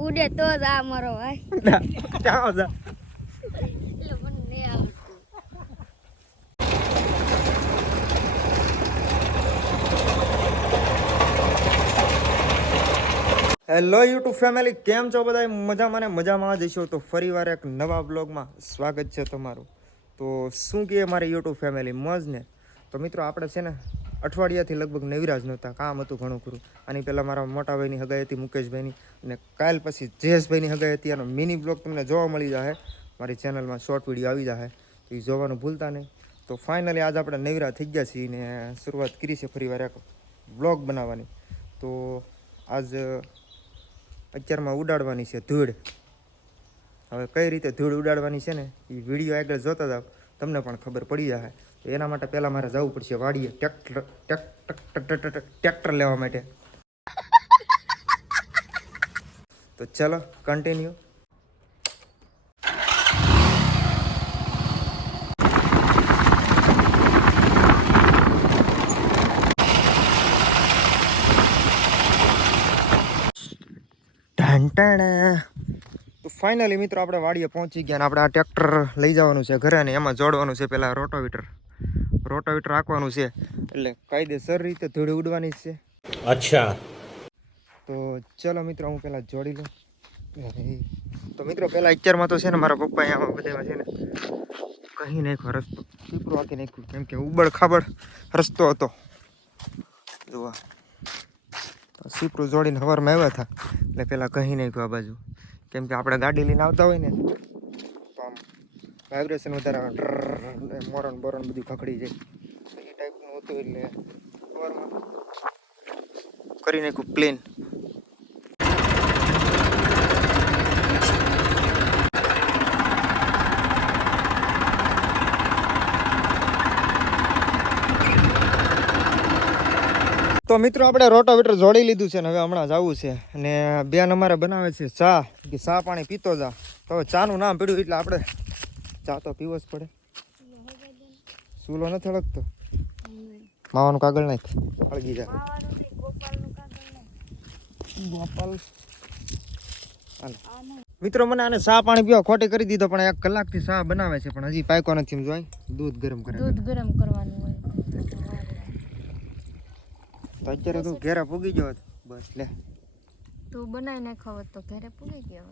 ઉડે તો જ આ મારો ભાઈ ક્યાં જા એટલે મને નહીં આવડતું. હેલો યુટ્યુબ ફેમિલી, કેમ છો બધા? મજામાં ને મજામાં જઈશો તો ફરીવાર એક નવા બ્લોગમાં સ્વાગત છે તમારું. તો શું કહે મારી યુટ્યુબ ફેમિલી, મોજ ને? તો મિત્રો આપણે છે ને અઠવાડિયાથી લગભગ નવરાજ નહોતા, કામ હતું ઘણું ખરું. આની પહેલાં મારા મોટા ભાઈની હગાઈ હતી મુકેશભાઈની, અને કાલ પછી જયેશભાઈની હગાઈ હતી. આનો મિની બ્લોગ તમને જોવા મળી જશે મારી ચેનલમાં, શોર્ટ વિડીયો આવી જશે, તો એ જોવાનું ભૂલતા નહીં. તો ફાઇનલી આજે આપણે નવરા થઈ ગયા છીએ ને શરૂઆત કરી છે ફરીવાર એક બ્લોગ બનાવવાની. તો આજ અત્યારમાં ઉડાડવાની છે ધૂળ. હવે કઈ રીતે ધૂળ ઉડાડવાની છે ને એ વિડીયો આગળ જોતા જાવ, તમને પણ ખબર પડી જશે. તો એના માટે પહેલાં મારે જવું પડશે વાડીએ ટ્રેક્ટર લેવા માટે. તો ચલો કન્ટિન્યુ. તો ફાઇનલી મિત્રો આપણે વાડીએ પહોંચી ગયા, અને આપણે આ ટ્રેક્ટર લઈ જવાનું છે ઘરે, ને એમાં જોડવાનું છે પહેલાં રોટાવીટર રાખવાનું છે, એટલે કાયદેસર રીતે ધૂળ ઉડવાની છે. અચ્છા, તો ચલો મિત્રો હું પહેલાં જોડી લઉં. તો મિત્રો પહેલાં અત્યારમાં તો છે ને મારા પપ્પાએ આમાં બધામાં છે ને કહી નાખ્યો રસ્તો, પીપરું આખી નાખ્યું, કેમ કે ઉબડ ખાબડ રસ્તો હતો. જોવા સીપરું જોડીને હવારમાં આવ્યા હતા, એટલે પહેલાં કહી નાખ્યું આ બાજુ, કેમ કે આપણે ગાડી લઈને આવતા હોય ને તો આમ વાઇબ્રેશન વધારે મોરણ બોરણ બધું ખખડી જાય, એ ટાઈપનું હતું. એટલે હવારમાં કરી નાખ્યું પ્લેન. તો મિત્રો આપણે રોટાવેટર જોડી લીધું છે ને હવે હમણાં જવું છે. અને બેન અમારે બનાવે છે ચા, કે ચા પાણી પીતો જા. તો હવે ચાનું નામ પીડ્યું એટલે આપણે ચા તો પીવો જ પડે. સૂલો નથી હળગતો, માવાનું કાગળ નાખ, હળગી જાય. ગોપાલ મિત્રો મને આને ચા પાણી પીવા ખોટી કરી દીધો, પણ 1 કલાકથી ચા બનાવે છે પણ હજી પાકો નથી. એમ જોઈ દૂધ ગરમ કરવાનું હોય. તો અત્યારે તું ઘેરે પૂગી ગયો બસ. લે તું બનાવી નાખો તો ઘરે પૂગી ગયો.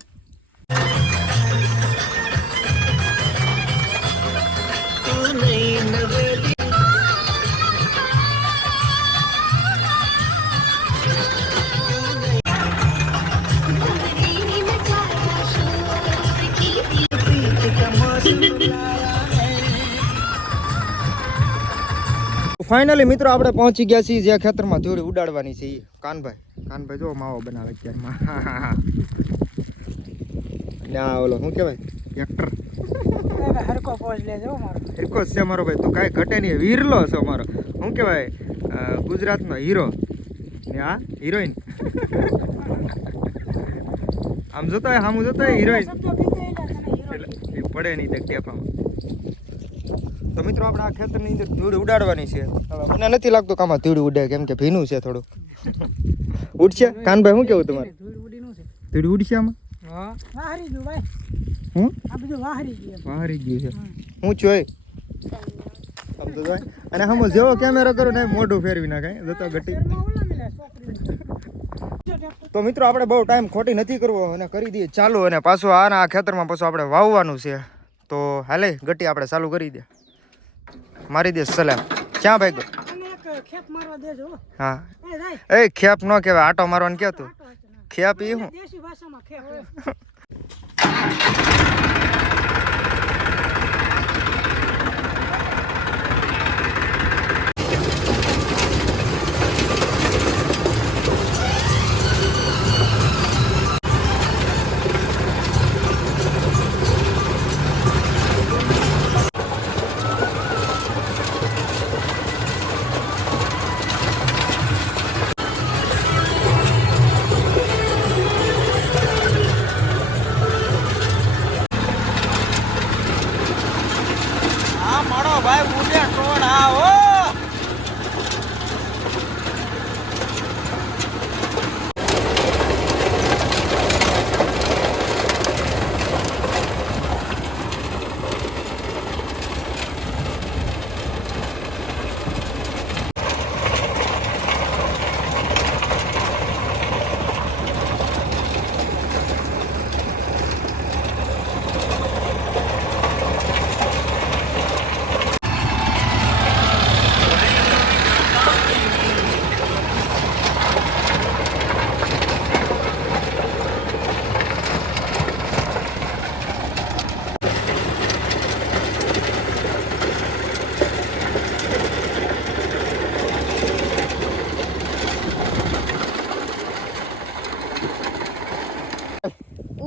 ફાઇનલી મિત્રો આપણે પહોંચી ગયા છીએ જે ખેતરમાં ધૂળ ઉડાડવાની છે. એ કાનભાઈ જો માવો બનાવે અત્યારમાં. ના ઓલો શું કહેવાય ટ્રેક્ટર હરકો છે મારો ભાઈ, તું કાંઈ ઘટે નહીં, વીરલો છો મારો. શું કહેવાય ગુજરાતનો હીરો ને આ હિરોઈન. આમ જોતો હોય સામું જોતો હોય હિરોઈન એ પડે નહીં તે ટેપામાં. તો મિત્રો આપણે આ ખેતરની અંદર ધૂળ ઉડાડવાની છે. હવે મને નથી લાગતું કે આમાં ધૂળ ઉડે, કેમ કે ભીનું છે થોડું. ઉડશે કાનભાઈ, શું કેવું તમારે? ધૂળ ઉડશે આમાં? વાહરી ગયું છે. હું જોઈ આમ તો જોઈ, અને હમ જેવો કેમેરો કરો ને મોઢું ફેરવી નાખાય જતો ઘટી. તો મિત્રો આપણે બહુ ટાઈમ ખોટી નથી કરવો, અને કરી દઈએ ચાલુ. અને પાછું આ ખેતરમાં પાછું આપણે વાવવાનું છે. તો હાલે ગટી આપણે ચાલુ કરી દે, મારી દે સલામ. ક્યાં ભાઈ? હા એ ખેપ ન કહેવાય, આટો મારવાનું કહેતું. ખેપ એ હું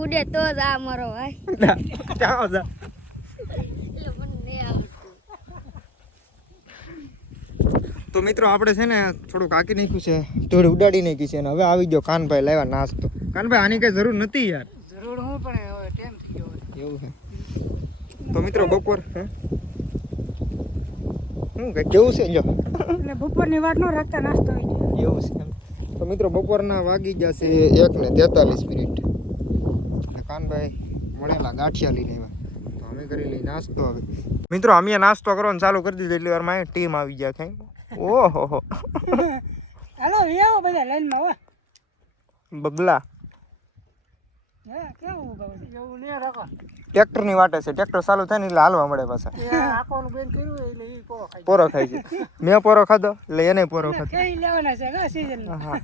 ઉડે તો જ આ મારો ભાઈ જાઓ જા. એટલે મને નહીં આવડતું. તો મિત્રો આપણે છે ને થોડુંક હાકી નાખ્યું છે, થોડી ઉડાડી નાખી છે, અને હવે આવી ગયો કાનભાઈ લાવ્યા નાસ્તો. કાનભાઈ આની કઈ જરૂર નથી યાર. જરૂર હું પણ હવે ટાઈમ થઈ ગયો એવું છે. તો મિત્રો બપોર હું કઈ કેવું છે જો એટલે બપોરની વાત ન રાખતા નાસ્તો આવી ગયો એવું છે એમ. તો મિત્રો બપોરના વાગી ગયા છે 1:43. એટલે કાનભાઈ મળેલા ગાંઠિયા લઈને આવ્યા, તો અમે કરી લઈ નાસ્તો. હવે મિત્રો અમે નાસ્તો કરવાનું ચાલુ કરી દીધું, એટલી વારમાં ટીમ આવી ગયા કઈ. ઓહો હાલો આવો બધા લાઈનમાં હો બગલા હે કેવું ઉભા બધા એવું નહીં રાખો ટ્રેક્ટરની વાટે છે, ટ્રેક્ટર ચાલુ થાય ને એટલે હાલવા મળે પાછા. એ આકોનું બેન કર્યું એટલે ઈ પોરો ખાઈ પોરો ખાય છે. મેં પોરો ખાધો એટલે એને પોરો ખાધો. કઈ લેવાના છે કા સીઝન હા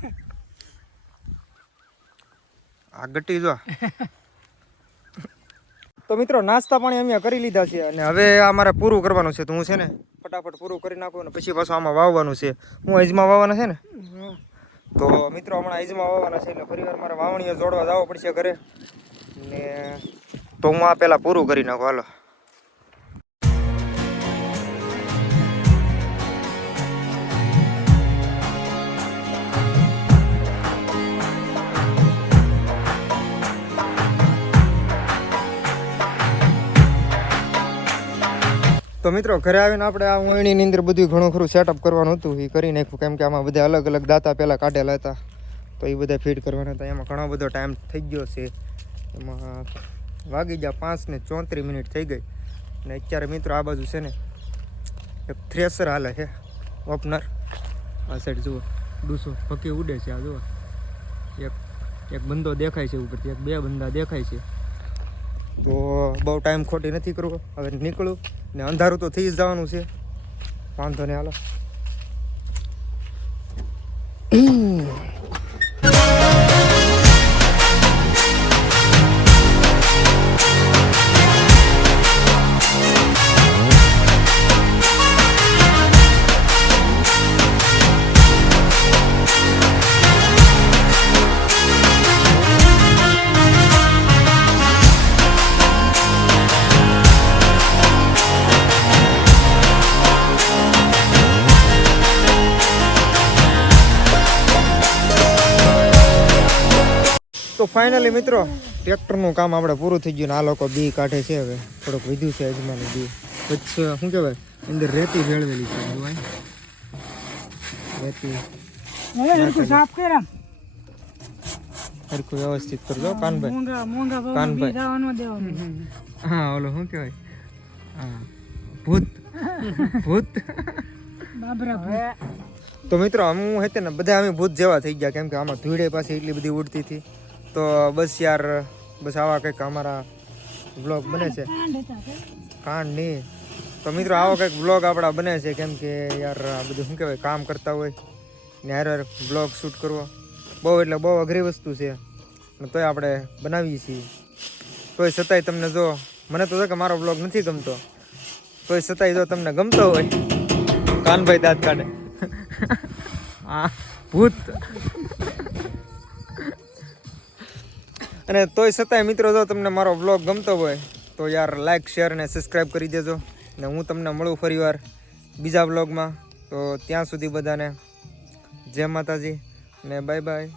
આ ગટી જો. તો મિત્રો નાસ્તા પાણી અમે કરી લીધા છે, અને હવે આ મારે પૂરું કરવાનું છે. તો હું છે ને ફટાફટ પૂરું કરી નાખું અને પછી પાછું આમાં વાવવાનું છે. હું અજમા વાવવાના છે ને, તો મિત્રો હમણાં અજમા વાવવાના છે, એટલે ફરી વાર મારે વાવણીઓ જોડવા જવો પડશે ઘરે ને. તો હું આ પહેલાં પૂરું કરી નાખું. હાલો. તો મિત્રો ઘરે આવીને આપણે આ વણીની અંદર બધું ઘણું ખરું સેટઅપ કરવાનું હતું, એ કરી નાખ્યું. કેમ કે આમાં બધા અલગ અલગ દાતા પહેલાં કાઢેલા હતા, તો એ બધા ફીડ કરવાના હતા. એમાં ઘણો બધો ટાઈમ થઈ ગયો છે. એમાં વાગી ગયા 5:34 થઈ ગઈ. અને અત્યારે મિત્રો આ બાજુ છે ને એક થ્રેસર હાલે છે, ઓપનર. આ સાઈડ જુઓ ડૂસો પકી ઉડે છે. આ જુઓ એક બંદો દેખાય છે ઉપરથી, એક 2 બંદા દેખાય છે. તો બહુ ટાઈમ ખોટી નથી કરવો. હવે નીકળું ને અંધારું તો થઈ જ જવાનું છે, વાંધો નહીં. હાલો. તો ફાઇનલી મિત્રો ટ્રેક્ટરનું કામ આપણે પૂરું થઈ ગયું ને આ લોકો બી કાઢે છે. હવે થોડુંક વધ્યું છે અજમાનું બી. પછી શું કહેવાય અંદર રેતી ભેળવેલી છે, રેતી હવે હરખું સાફ કર્યા હરખું વ્યવસ્થિત કરજો કાનભાઈ. મોંઘા કાનભાઈ. જવાનું દેવાનું હા ઓલો શું કહેવાય, હા ભૂત ભૂત. બાબરા તો મિત્રો હું હતી ને બધા અમે ભૂત જેવા થઈ ગયા, કેમ કે આમાં ધૂળે પાછી એટલી બધી ઉડતી હતી. તો બસ યાર, બસ આવા કંઈક અમારા વ્લોગ બને છે. કાંડ નહીં. તો મિત્રો આવો કંઈક વ્લોગ આપણા બને છે, કેમ કે યાર આ બધું શું કહેવાય કામ કરતા હોય ને યાર વ્લોગ શૂટ કરવો બહુ એટલે બહુ અઘરી વસ્તુ છે. તોય આપણે બનાવીએ છીએ. તોય છતાંય તમને જો મને તો કે મારો વ્લોગ નથી ગમતો, તોય છતાંય જો તમને ગમતો હોય કાનભાઈ દાંત કાઢે આ ભૂત. અને તોય છતાંય મિત્રો જો તમને મારો વ્લોગ ગમતો હોય તો યાર લાઈક શેર અને સબસ્ક્રાઈબ કરી દેજો. ને હું તમને મળું ફરીવાર બીજા વ્લોગમાં. તો ત્યાં સુધી બધાને જય માતાજી ને બાય બાય.